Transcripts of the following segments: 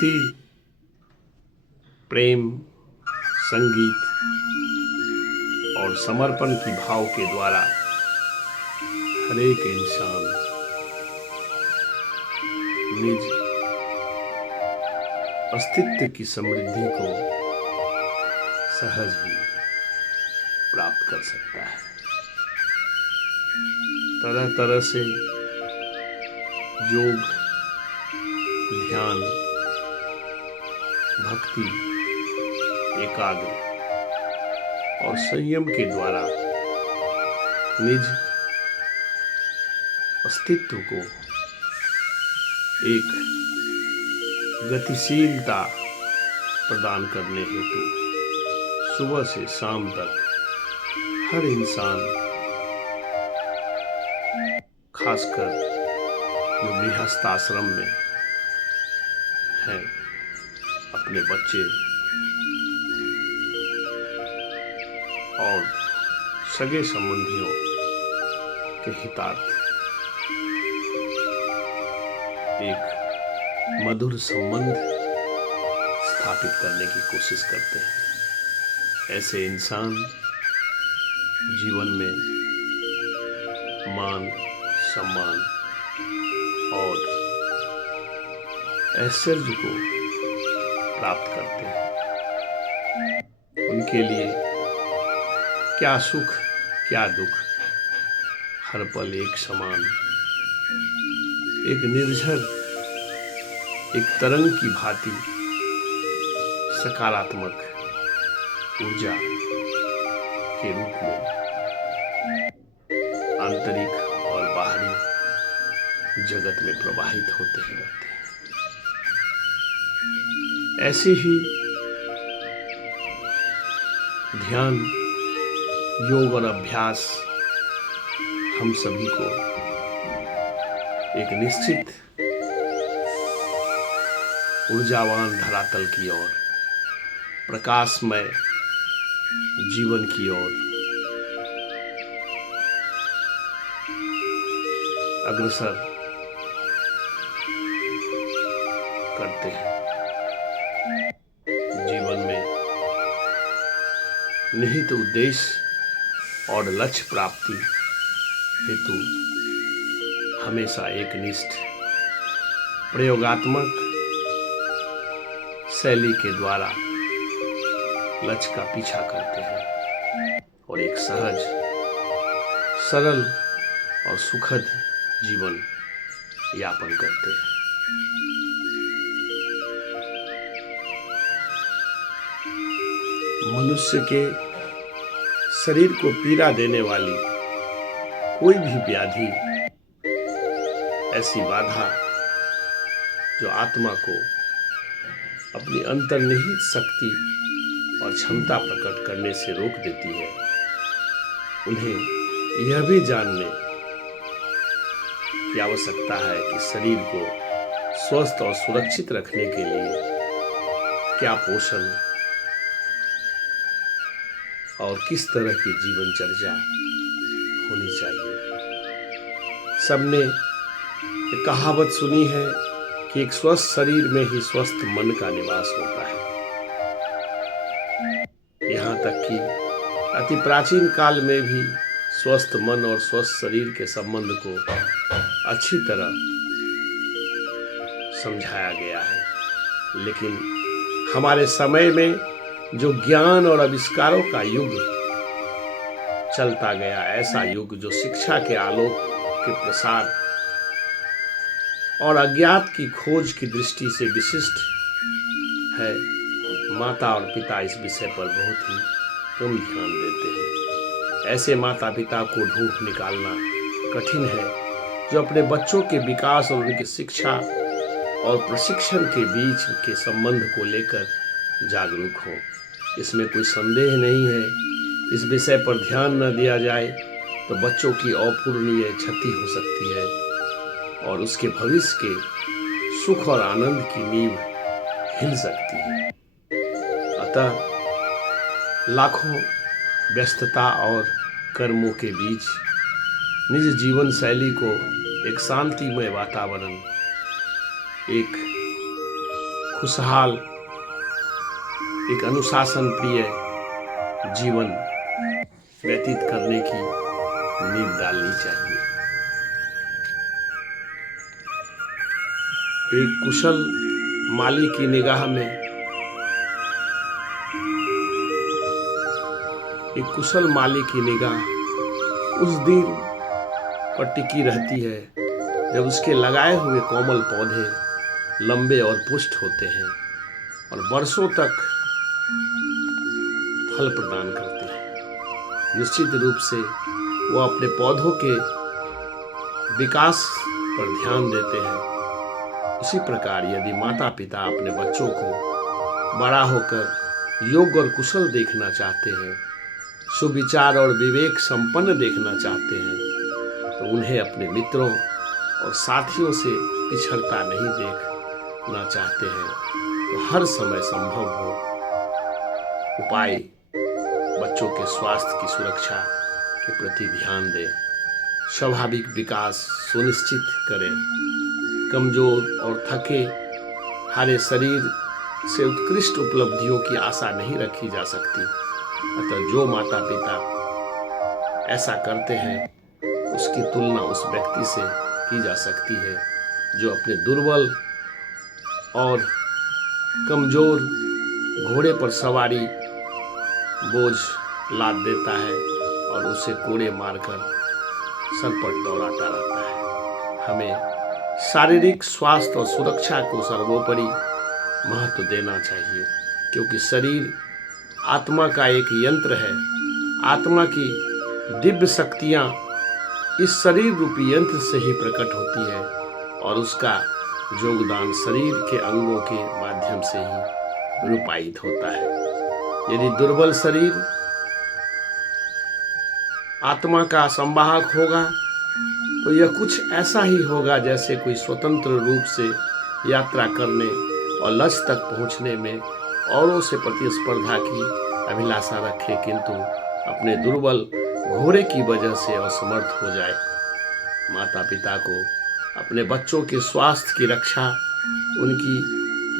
भक्ति, प्रेम, संगीत और समर्पण की भाव के द्वारा हर एक इंसान निज अस्तित्व की समृद्धि को सहज ही प्राप्त कर सकता है। तरह तरह से योग, ध्यान, भक्ति, एकाग्र और संयम के द्वारा निज अस्तित्व को एक गतिशीलता प्रदान करने हेतु सुबह से शाम तक हर इंसान, खासकर जो गृहस्थ आश्रम में हैं, अपने बच्चे और सगे संबंधियों के हितार्थ एक मधुर संबंध स्थापित करने की कोशिश करते हैं। ऐसे इंसान जीवन में मान, सम्मान और ऐश्वर्य को प्राप्त करते हैं। उनके लिए क्या सुख, क्या दुख, हर पल एक समान, एक निर्झर, एक तरंग की भांति सकारात्मक ऊर्जा के रूप में आंतरिक और बाहरी जगत में प्रवाहित होते ही रहते हैं। ऐसे ही ध्यान, योग और अभ्यास हम सभी को एक निश्चित ऊर्जावान धरातल की ओर, प्रकाशमय जीवन की ओर अग्रसर करते हैं। जीवन में निहित उद्देश्य और लक्ष्य प्राप्ति हेतु हमेशा एक निष्ठ प्रयोगात्मक शैली के द्वारा लक्ष्य का पीछा करते हैं और एक सहज, सरल और सुखद जीवन यापन करते हैं। मनुष्य के शरीर को पीड़ा देने वाली कोई भी व्याधि, ऐसी बाधा जो आत्मा को अपनी अंतर्निहित शक्ति और क्षमता प्रकट करने से रोक देती है, उन्हें यह भी जानने की आवश्यकता है कि शरीर को स्वस्थ और सुरक्षित रखने के लिए क्या पोषण और किस तरह की जीवनचर्या होनी चाहिए। सबने एक कहावत सुनी है कि एक स्वस्थ शरीर में ही स्वस्थ मन का निवास होता है। यहाँ तक कि अति प्राचीन काल में भी स्वस्थ मन और स्वस्थ शरीर के संबंध को अच्छी तरह समझाया गया है। लेकिन हमारे समय में जो ज्ञान और आविष्कारों का युग चलता गया, ऐसा युग जो शिक्षा के आलोक के प्रसार और अज्ञात की खोज की दृष्टि से विशिष्ट है, माता और पिता इस विषय पर बहुत ही कम ध्यान देते हैं। ऐसे माता पिता को ढूंढ निकालना कठिन है जो अपने बच्चों के विकास और उनकी शिक्षा और प्रशिक्षण के बीच के संबंध को लेकर जागरूक हो। इसमें कोई संदेह नहीं है। इस विषय पर ध्यान न दिया जाए तो बच्चों की अपूरणीय क्षति हो सकती है और उसके भविष्य के सुख और आनंद की नींव हिल सकती है। अतः लाखों व्यस्तता और कर्मों के बीच निज जीवन शैली को एक शांतिमय वातावरण, एक खुशहाल, एक अनुशासन प्रिय जीवन व्यतीत करने की नींव डालनी चाहिए। एक कुशल माली की निगाह में, एक कुशल माली की निगाह उस दिन पर टिकी रहती है जब उसके लगाए हुए कोमल पौधे लंबे और पुष्ट होते हैं और वर्षों तक फल प्रदान करते हैं। निश्चित रूप से वो अपने पौधों के विकास पर ध्यान देते हैं। उसी प्रकार यदि माता पिता अपने बच्चों को बड़ा होकर योग्य और कुशल देखना चाहते हैं, सुविचार और विवेक संपन्न देखना चाहते हैं, तो उन्हें अपने मित्रों और साथियों से पिछड़ता नहीं देखना चाहते हैं तो हर समय संभव हो उपाय बच्चों के स्वास्थ्य की सुरक्षा के प्रति ध्यान दें, स्वाभाविक विकास सुनिश्चित करें। कमजोर और थके हारे शरीर से उत्कृष्ट उपलब्धियों की आशा नहीं रखी जा सकती। अतः जो माता पिता ऐसा करते हैं उसकी तुलना उस व्यक्ति से की जा सकती है जो अपने दुर्बल और कमजोर घोड़े पर सवारी बोझ लाद देता है और उसे कोड़े मारकर सर पर दौड़ाता रहता है। हमें शारीरिक स्वास्थ्य और सुरक्षा को सर्वोपरि महत्व देना चाहिए, क्योंकि शरीर आत्मा का एक यंत्र है। आत्मा की दिव्य शक्तियाँ इस शरीर रूपी यंत्र से ही प्रकट होती है और उसका योगदान शरीर के अंगों के माध्यम से ही रूपायित होता है। यदि दुर्बल शरीर आत्मा का संवाहक होगा तो यह कुछ ऐसा ही होगा जैसे कोई स्वतंत्र रूप से यात्रा करने और लक्ष्य तक पहुंचने में औरों से प्रतिस्पर्धा की अभिलाषा रखे, किंतु अपने दुर्बल घोड़े की वजह से असमर्थ हो जाए। माता पिता को अपने बच्चों के स्वास्थ्य की रक्षा, उनकी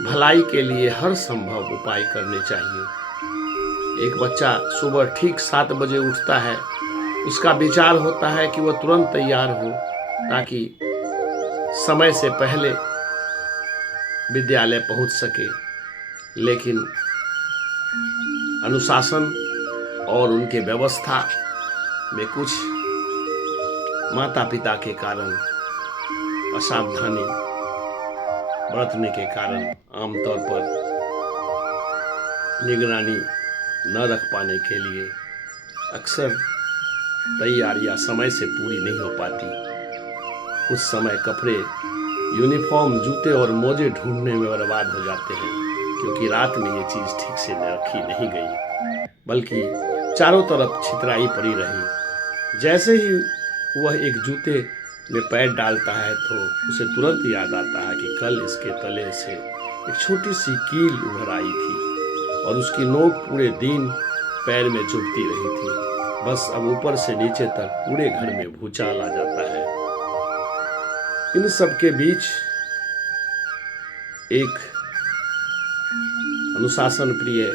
भलाई के लिए हर संभव उपाय करने चाहिए। एक बच्चा सुबह ठीक 7 बजे उठता है, उसका विचार होता है कि वह तुरंत तैयार हो ताकि समय से पहले विद्यालय पहुंच सके, लेकिन अनुशासन और उनके व्यवस्था में कुछ माता पिता के कारण असावधानी बरतने के कारण आमतौर पर निगरानी न रख पाने के लिए अक्सर तैयारियां समय से पूरी नहीं हो पाती। कुछ समय कपड़े, यूनिफॉर्म, जूते और मोजे ढूंढने में बर्बाद हो जाते हैं, क्योंकि रात में ये चीज़ ठीक से रखी नहीं गई, बल्कि चारों तरफ छितराई पड़ी रही। जैसे ही वह एक जूते में पैर डालता है तो उसे तुरंत याद आता है कि कल इसके तले से एक छोटी सी कील उभर आई थी और उसकी नोक पूरे दिन पैर में चुभती रही थी। बस अब ऊपर से नीचे तक पूरे घर में भूचाल आ जाता है। इन सब के बीच एक अनुशासन प्रिय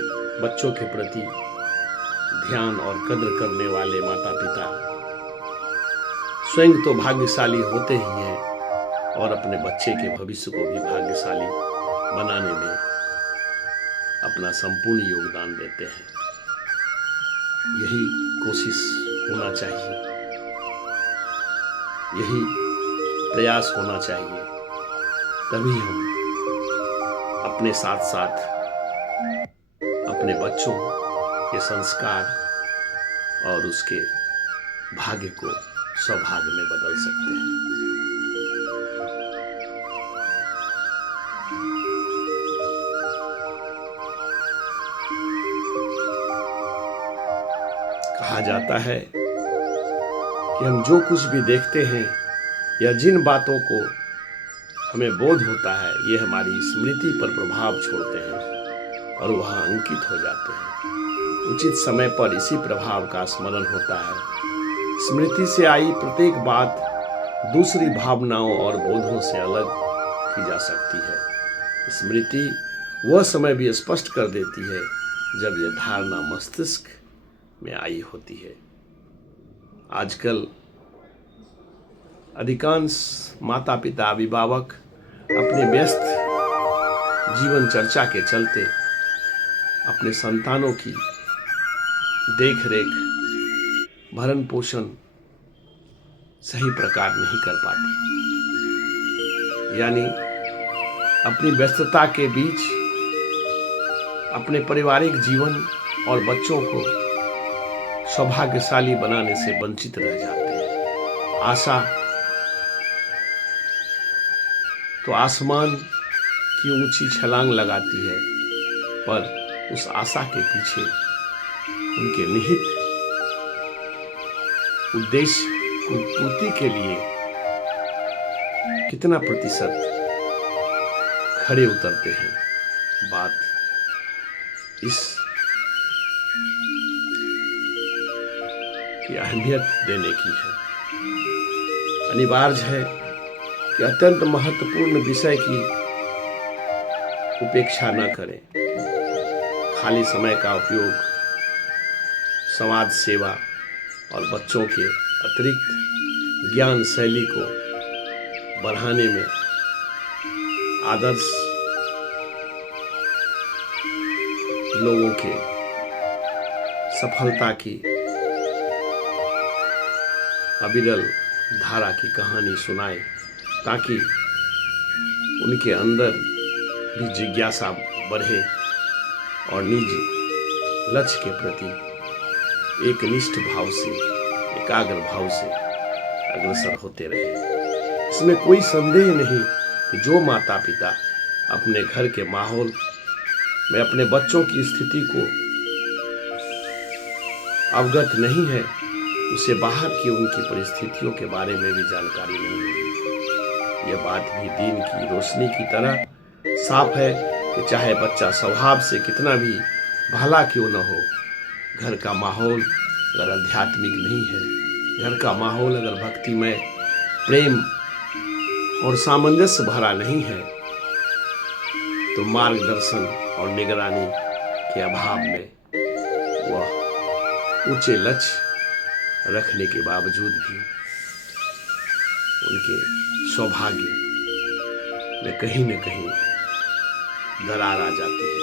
बच्चों के प्रति ध्यान और कद्र करने वाले माता पिता स्वयं तो भाग्यशाली होते ही हैं और अपने बच्चे के भविष्य को भी भाग्यशाली बनाने में अपना संपूर्ण योगदान देते हैं। यही कोशिश होना चाहिए, यही प्रयास होना चाहिए, तभी हम अपने साथ साथ अपने बच्चों के संस्कार और उसके भाग्य को सौभाग्य में बदल सकते हैं। कहा जाता है कि हम जो कुछ भी देखते हैं या जिन बातों को हमें बोध होता है, ये हमारी स्मृति पर प्रभाव छोड़ते हैं और वहाँ अंकित हो जाते हैं। उचित समय पर इसी प्रभाव का स्मरण होता है। स्मृति से आई प्रत्येक बात दूसरी भावनाओं और बोधों से अलग की जा सकती है। स्मृति वह समय भी स्पष्ट कर देती है जब यह धारणा मस्तिष्क में आई होती है। आजकल अधिकांश माता पिता अभिभावक अपने व्यस्त जीवन चर्चा के चलते अपने संतानों की देख रेख भरण पोषण सही प्रकार नहीं कर पाते, यानी अपनी व्यस्तता के बीच अपने पारिवारिक जीवन और बच्चों को सौभाग्यशाली बनाने से वंचित रह जाते हैं। आशा तो आसमान की ऊंची छलांग लगाती है, पर उस आशा के पीछे उनके निहित उद्देश्य की पूर्ति के लिए कितना प्रतिशत खड़े उतरते हैं। बात इस की अहमियत देने की है। अनिवार्य है कि अत्यंत महत्वपूर्ण विषय की उपेक्षा न करें। खाली समय का उपयोग समाज सेवा और बच्चों के अतिरिक्त ज्ञान शैली को बढ़ाने में आदर्श लोगों के सफलता की अविरल धारा की कहानी सुनाए, ताकि उनके अंदर भी जिज्ञासा बढ़े और निज लक्ष्य के प्रति एक निष्ठ भाव से, एकाग्र भाव से अग्रसर होते रहे। इसमें कोई संदेह नहीं कि जो माता पिता अपने घर के माहौल में अपने बच्चों की स्थिति को अवगत नहीं है, उसे बाहर की उनकी परिस्थितियों के बारे में भी जानकारी नहीं होगी। यह बात भी दीन की रोशनी की तरह साफ है कि चाहे बच्चा स्वभाव से कितना भी भला क्यों न हो, घर का माहौल अगर आध्यात्मिक नहीं है, घर का माहौल अगर भक्तिमय, प्रेम और सामंजस्य भरा नहीं है, तो मार्गदर्शन और निगरानी के अभाव में वह ऊंचे लक्ष्य रखने के बावजूद भी उनके सौभाग्य में कहीं न कहीं दरार आ जाती है।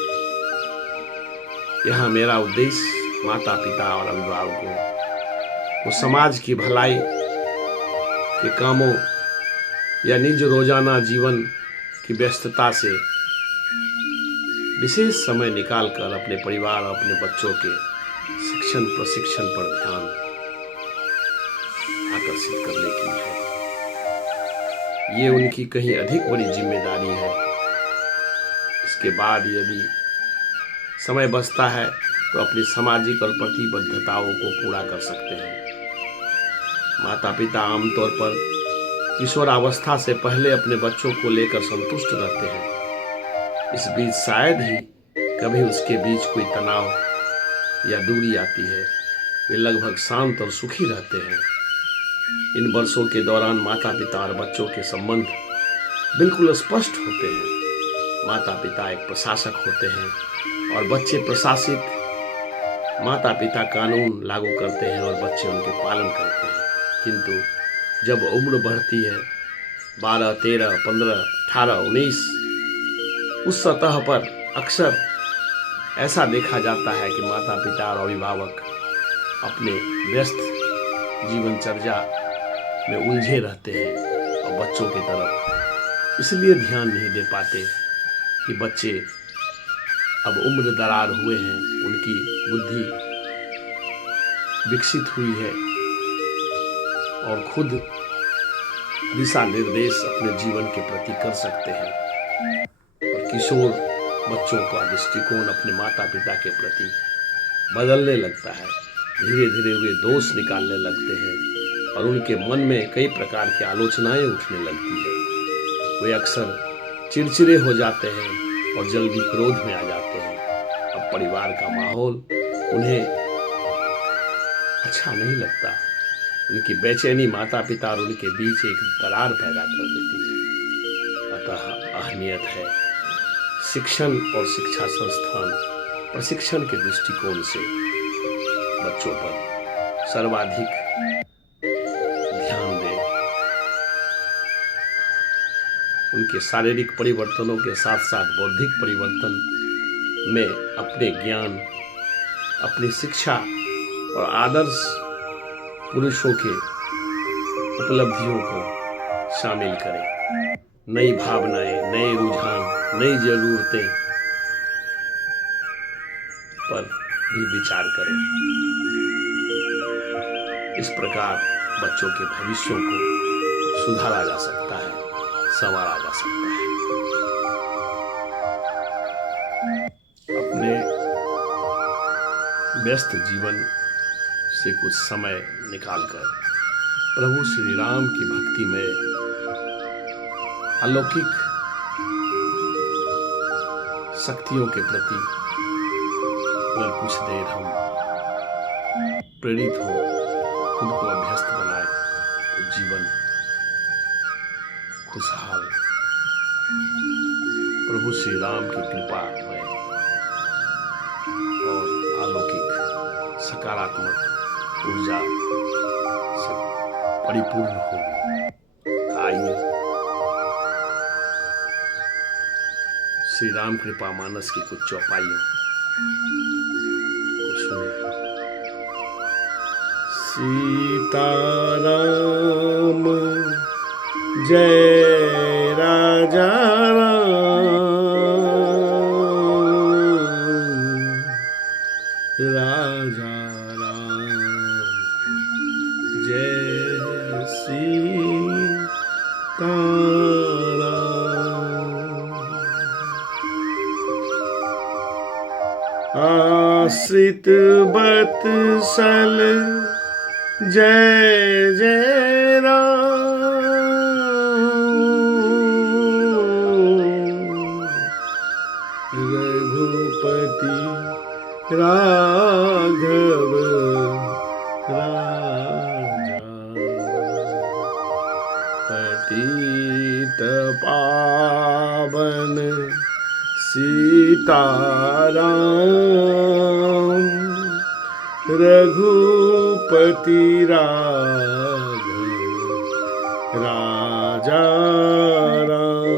यहाँ मेरा उद्देश्य माता पिता और अभिभावकों को समाज की भलाई के कामों या निज रोजाना जीवन की व्यस्तता से विशेष समय निकालकर अपने परिवार और अपने बच्चों के शिक्षण प्रशिक्षण पर ध्यान आकर्षित करने की है। ये उनकी कहीं अधिक बड़ी जिम्मेदारी है। इसके बाद यदि समय बचता है तो अपनी सामाजिक और प्रतिबद्धताओं को पूरा कर सकते हैं। माता पिता आमतौर पर किशोरावस्था से पहले अपने बच्चों को लेकर संतुष्ट रहते हैं। इस बीच शायद ही कभी उसके बीच कोई तनाव या दूरी आती है। वे लगभग शांत और सुखी रहते हैं। इन वर्षों के दौरान माता पिता और बच्चों के संबंध बिल्कुल स्पष्ट होते हैं। माता पिता एक प्रशासक होते हैं और बच्चे प्रशासित। माता पिता कानून लागू करते हैं और बच्चे उनके पालन करते हैं। किंतु जब उम्र बढ़ती है 12, 13, 15, 18, 19, उस सतह पर अक्सर ऐसा देखा जाता है कि माता पिता और अभिभावक अपने व्यस्त जीवनचर्या में उलझे रहते हैं और बच्चों की तरफ इसलिए ध्यान नहीं दे पाते कि बच्चे अब उम्र दरार हुए हैं, उनकी बुद्धि विकसित हुई है और खुद दिशा निर्देश अपने जीवन के प्रति कर सकते हैं। और किशोर बच्चों का दृष्टिकोण अपने माता पिता के प्रति बदलने लगता है। धीरे धीरे वे दोष निकालने लगते हैं और उनके मन में कई प्रकार की आलोचनाएं उठने लगती है। वे अक्सर चिड़चिड़े हो जाते हैं और जल्दी क्रोध में आ जाते हैं। अब परिवार का माहौल उन्हें अच्छा नहीं लगता। उनकी बेचैनी माता पिता और उनके बीच एक दरार पैदा कर देती है। अतः अहमियत है शिक्षण और शिक्षा संस्थान प्रशिक्षण के दृष्टिकोण से बच्चों पर सर्वाधिक ध्यान दें। उनके शारीरिक परिवर्तनों के साथ साथ बौद्धिक परिवर्तन में अपने ज्ञान, अपनी शिक्षा और आदर्श पुरुषों के उपलब्धियों को शामिल करें। नई भावनाएं, नए रुझान, नई जरूरतें पर भी विचार करें। इस प्रकार बच्चों के भविष्यों को सुधारा जा सकता है, संवारा जा सकता है। अपने व्यस्त जीवन से कुछ समय निकालकर प्रभु श्री राम की भक्ति में अलौकिक शक्तियों के प्रति अगर कुछ देर हम प्रेरित हो, खुद को अभ्यस्त बनाए, तो जीवन खुशहाल प्रभु श्री राम की कृपा में और अलौकिक सकारात्मक ऊर्जा से परिपूर्ण होगी। आइए श्री राम कृपा मानस की कुछ चौपाइयों को सुने। सीताराम जय राजा राजा राम जय सीताराम। आश्रित बत्सल जय जय राम। रघुपति राघव राजा। पतित पावन सीताराम। रघुपति राघव राजा राम।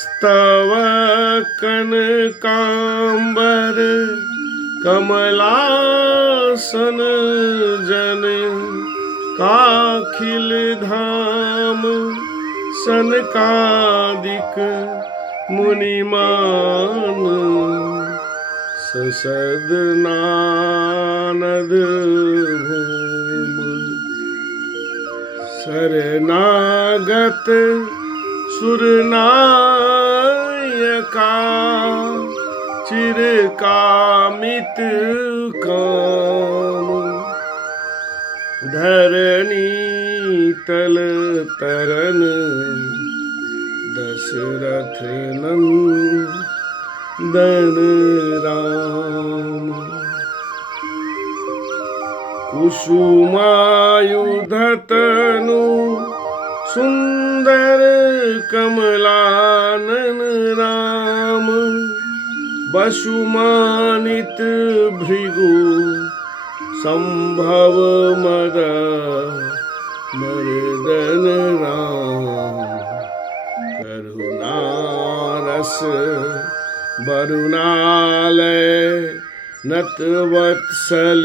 स्तव कनकांबर कमलासन जन काखिल धाम। सनकादिक मुनिमान ससदनानद भूम। शरणागत सुरनायका चिरकामित काम। धरणी तल तरन दशरथ नंदन राम। कुसुमायुधतनु सुंदर कमलानन राम। वसुमानित भृगु संभव मद मर्दन राम। करुणारस वरुणालय नतवत्सल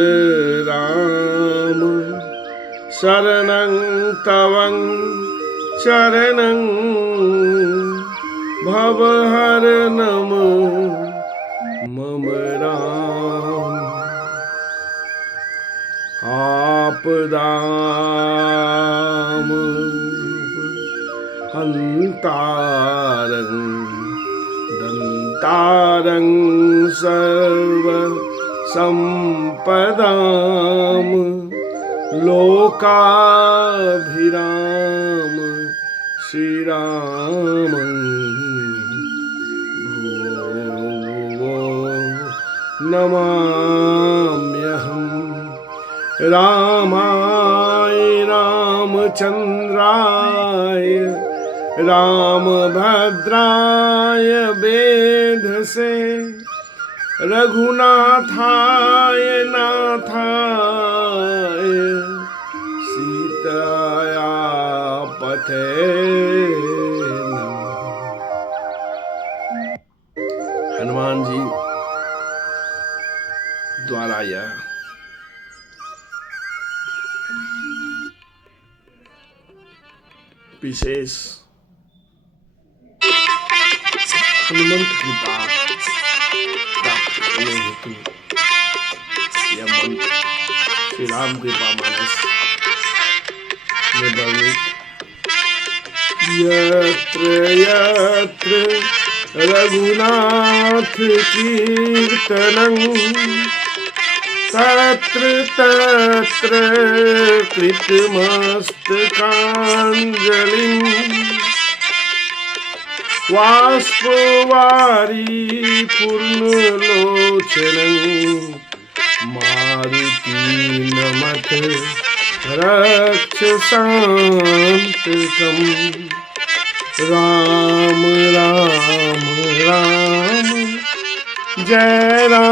राम। शरणं तवं चरणं भवहरणं मम राम। आपदाम हन्तारं दन्तारं सर्व संपदाम। लोकाभिराम श्रीरामं भूवो नमाम्यहम्। रामाय रामचन्द्राय राम भद्राय वेधसे रघुनाथाय नाथाय सीताया पथे नमः। हनुमान जी द्वारा यह विशेष हनुमंत कृपा प्राप्त करने हेतु यह मंत्र श्री राम कृपा मानस में वर्णित। यत्र यत्र रघुनाथ कीर्तनं तत्र तत्र कृतमस्तकाञ्जलिं बाष्पवारी पूर्णलोचनं मारुति नमत रक्षसान्तकम्। राम राम राम जय राम।